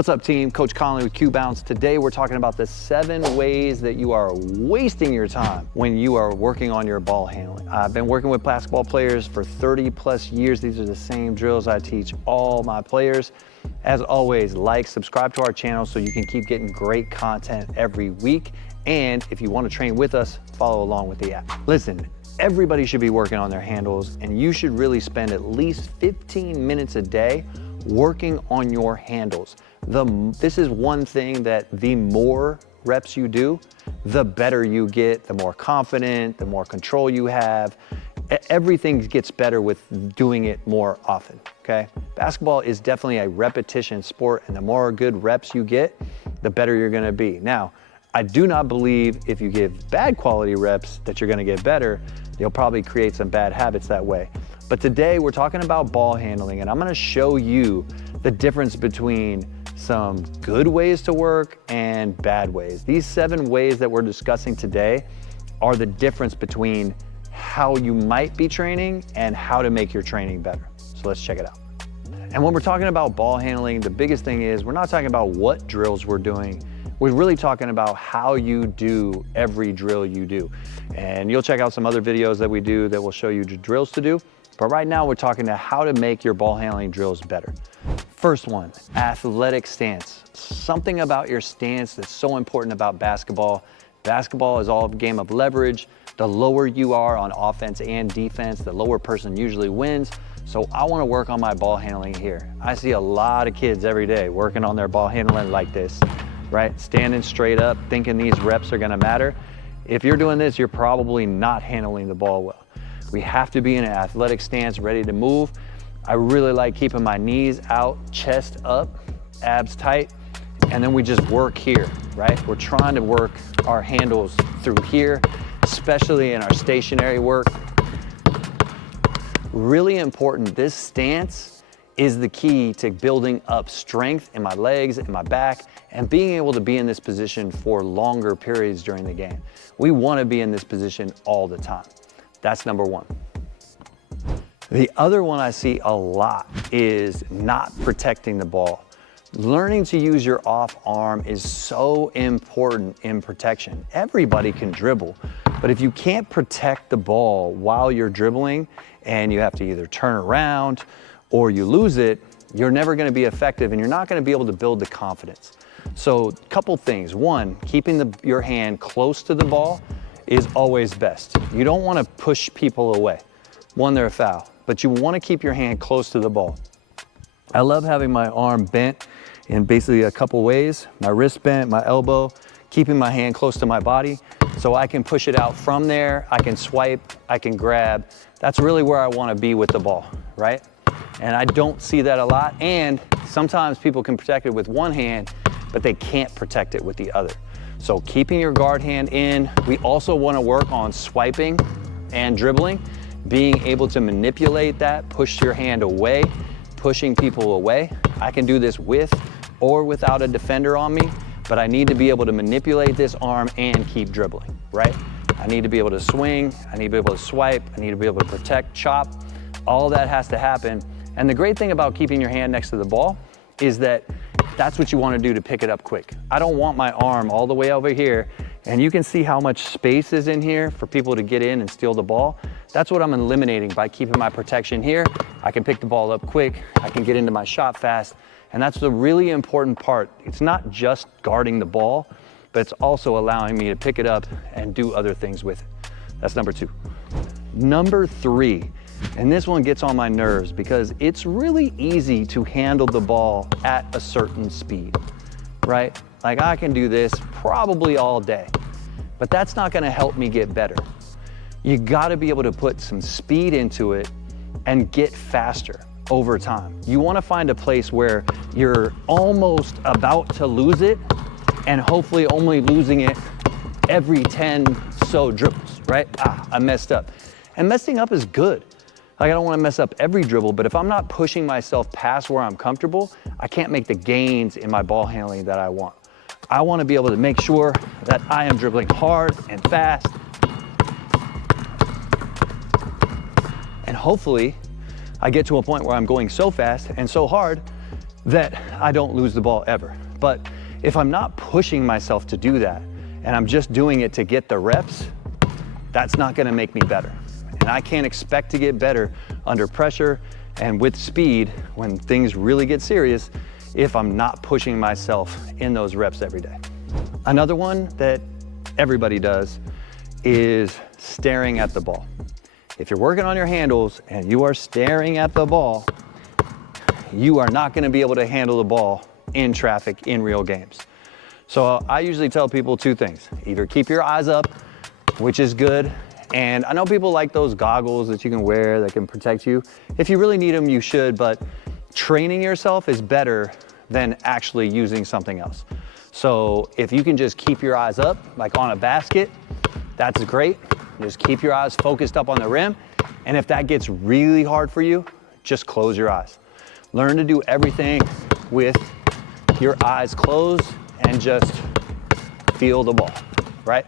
What's up, team? Coach Conley with QBounce. Today we're talking about the 7 ways that you are wasting your time when you are working on your ball handling. I've been working with basketball players for 30 plus years. These are the same drills I teach all my players. As always, like, subscribe to our channel so you can keep getting great content every week. And if you want to train with us, follow along with the app. Listen, everybody should be working on their handles, and you should really spend at least 15 minutes a day working on your handles. This is one thing that the more reps you do, the better you get, the more confident, the more control you have. Everything gets better with doing it more often, okay? Basketball is definitely a repetition sport, and the more good reps you get, the better you're gonna be. Now, I do not believe if you give bad quality reps that you're gonna get better. You'll probably create some bad habits that way. But today we're talking about ball handling, and I'm gonna show you the difference between some good ways to work and bad ways. These 7 ways that we're discussing today are the difference between how you might be training and how to make your training better. So let's check it out. And when we're talking about ball handling, the biggest thing is we're not talking about what drills we're doing. We're really talking about how you do every drill you do. And you'll check out some other videos that we do that will show you the drills to do. But right now we're talking about how to make your ball handling drills better. First one, athletic stance. Something about your stance that's so important about basketball. Basketball is all a game of leverage. The lower you are on offense and defense, the lower person usually wins. So I want to work on my ball handling here. I see a lot of kids every day working on their ball handling like this, right? Standing straight up, thinking these reps are going to matter. If you're doing this, you're probably not handling the ball well. We have to be in an athletic stance, ready to move. I really like keeping my knees out, chest up, abs tight, and then we just work here, right? We're trying to work our handles through here, especially in our stationary work. Really important, this stance is the key to building up strength in my legs and my back and being able to be in this position for longer periods during the game. We want to be in this position all the time. That's number 1. The other one I see a lot is not protecting the ball. Learning to use your off arm is so important in protection. Everybody can dribble, but if you can't protect the ball while you're dribbling and you have to either turn around or you lose it, you're never gonna be effective and you're not gonna be able to build the confidence. So a couple things. One, keeping your hand close to the ball is always best. You don't wanna push people away. One, they're a foul, but you wanna keep your hand close to the ball. I love having my arm bent in basically a couple ways. My wrist bent, my elbow, keeping my hand close to my body so I can push it out from there. I can swipe, I can grab. That's really where I wanna be with the ball, right? And I don't see that a lot. And sometimes people can protect it with one hand, but they can't protect it with the other. So keeping your guard hand in. We also wanna work on swiping and dribbling, being able to manipulate that, push your hand away, pushing people away. I can do this with or without a defender on me, but I need to be able to manipulate this arm and keep dribbling, right? I need to be able to swing, I need to be able to swipe, I need to be able to protect, chop. All that has to happen. And the great thing about keeping your hand next to the ball is that that's what you want to do to pick it up quick. I don't want my arm all the way over here, and you can see how much space is in here for people to get in and steal the ball. That's what I'm eliminating by keeping my protection here. I can pick the ball up quick, I can get into my shot fast, and that's the really important part. It's not just guarding the ball, but it's also allowing me to pick it up and do other things with it. That's number 2. Number 3, and this one gets on my nerves because it's really easy to handle the ball at a certain speed, right? Like I can do this probably all day, but that's not gonna help me get better. You gotta be able to put some speed into it and get faster over time. You wanna find a place where you're almost about to lose it and hopefully only losing it every 10 so dribbles, right? I messed up. And messing up is good. Like I don't want to mess up every dribble, but if I'm not pushing myself past where I'm comfortable, I can't make the gains in my ball handling that I want. I want to be able to make sure that I am dribbling hard and fast. And hopefully I get to a point where I'm going so fast and so hard that I don't lose the ball ever. But if I'm not pushing myself to do that, and I'm just doing it to get the reps, that's not gonna make me better. And I can't expect to get better under pressure and with speed when things really get serious if I'm not pushing myself in those reps every day. Another one that everybody does is staring at the ball. If you're working on your handles and you are staring at the ball, you are not gonna be able to handle the ball in traffic in real games. So I usually tell people two things. Either keep your eyes up, which is good. And I know people like those goggles that you can wear that can protect you. If you really need them, you should, but training yourself is better than actually using something else. So if you can just keep your eyes up, like on a basket, that's great. Just keep your eyes focused up on the rim. And if that gets really hard for you, just close your eyes. Learn to do everything with your eyes closed and just feel the ball, right?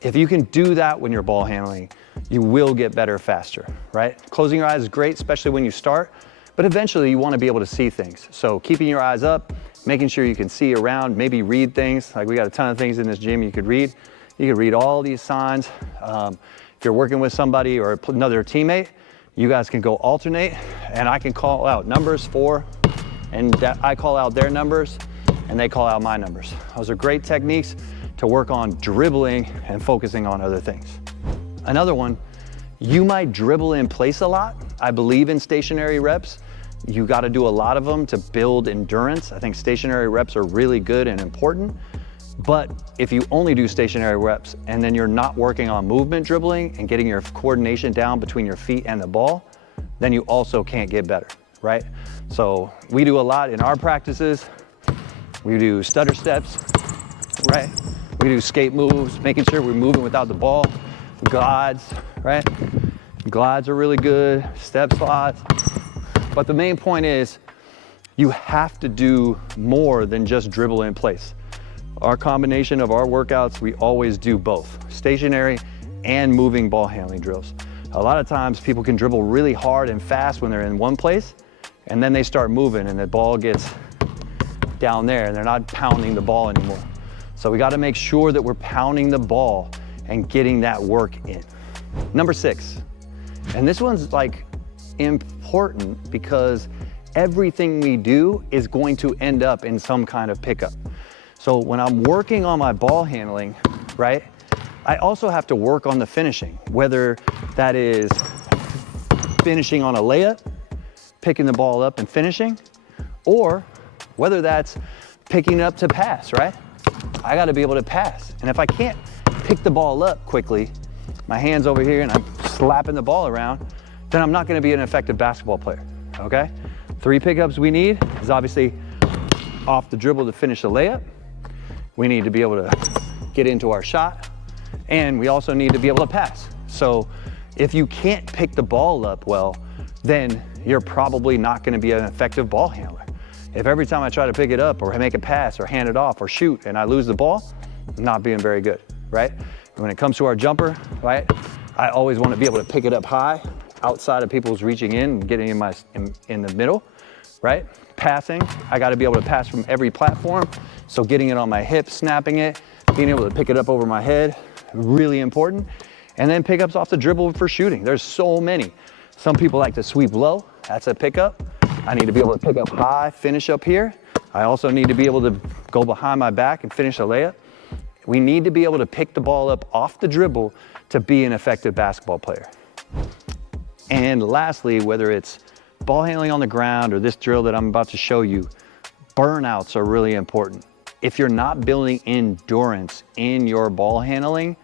If you can do that when you're ball handling, you will get better faster, right? Closing your eyes is great, especially when you start, but eventually you want to be able to see things. So keeping your eyes up, making sure you can see around, maybe read things. Like we got a ton of things in this gym you could read. You could read all these signs. If you're working with somebody or another teammate, you guys can go alternate, and I can call out numbers for, and I call out their numbers, and they call out my numbers. Those are great techniques to work on dribbling and focusing on other things. Another one, you might dribble in place a lot. I believe in stationary reps. You got to do a lot of them to build endurance. I think stationary reps are really good and important. But if you only do stationary reps and then you're not working on movement dribbling and getting your coordination down between your feet and the ball, then you also can't get better, right? So we do a lot in our practices. We do stutter steps, right? We do skate moves, making sure we're moving without the ball. Glides, right? Glides are really good, step slides. But the main point is you have to do more than just dribble in place. Our combination of our workouts, we always do both, stationary and moving ball handling drills. A lot of times people can dribble really hard and fast when they're in one place, and then they start moving and the ball gets down there and they're not pounding the ball anymore. So we got to make sure that we're pounding the ball and getting that work in. Number 6, and this one's like important because everything we do is going to end up in some kind of pickup. So when I'm working on my ball handling, right, I also have to work on the finishing, whether that is finishing on a layup, picking the ball up and finishing, or whether that's picking it up to pass, right? I got to be able to pass. And if I can't pick the ball up quickly, my hand's over here and I'm slapping the ball around, then I'm not going to be an effective basketball player, okay? 3 pickups we need is obviously off the dribble to finish a layup. We need to be able to get into our shot, and we also need to be able to pass. So if you can't pick the ball up well, then you're probably not going to be an effective ball handler. If every time I try to pick it up or make a pass or hand it off or shoot and I lose the ball, I'm not being very good, right? When it comes to our jumper, right, I always want to be able to pick it up high outside of people's reaching in and getting in the middle, right? Passing, I got to be able to pass from every platform. So getting it on my hip, snapping it, being able to pick it up over my head, really important. And then pickups off the dribble for shooting. There's so many. Some people like to sweep low. That's a pickup. I need to be able to pick up high, finish up here. I also need to be able to go behind my back and finish a layup. We need to be able to pick the ball up off the dribble to be an effective basketball player. And lastly, whether it's ball handling on the ground or this drill that I'm about to show you, burnouts are really important. If you're not building endurance in your ball handling,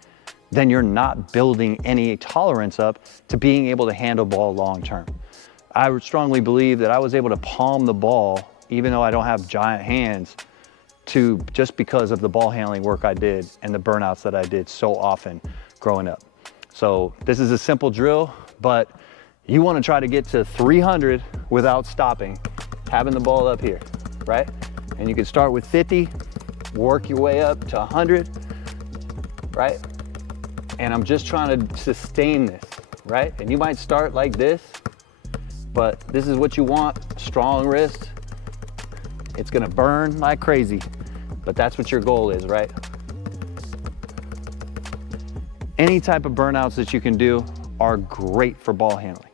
then you're not building any tolerance up to being able to handle ball long term. I would strongly believe that I was able to palm the ball, even though I don't have giant hands, just because of the ball handling work I did and the burnouts that I did so often growing up. So this is a simple drill, but you want to try to get to 300 without stopping, having the ball up here, right? And you can start with 50, work your way up to 100, right? And I'm just trying to sustain this, right? And you might start like this, but this is what you want, strong wrist. It's gonna burn like crazy, but that's what your goal is, right? Any type of burnouts that you can do are great for ball handling.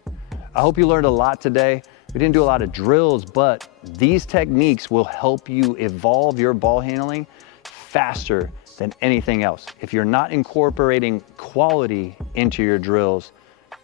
I hope you learned a lot today. We didn't do a lot of drills, but these techniques will help you evolve your ball handling faster than anything else. If you're not incorporating quality into your drills,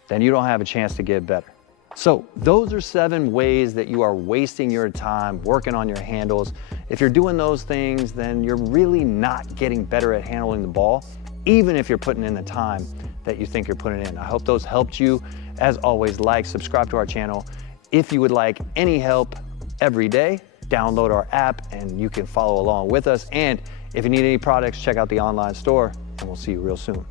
then you don't have a chance to get better. So those are 7 ways that you are wasting your time working on your handles. If you're doing those things, then you're really not getting better at handling the ball, even if you're putting in the time that you think you're putting in. I hope those helped you. As always, like, subscribe to our channel. If you would like any help every day, download our app and you can follow along with us. And if you need any products, check out the online store, and we'll see you real soon.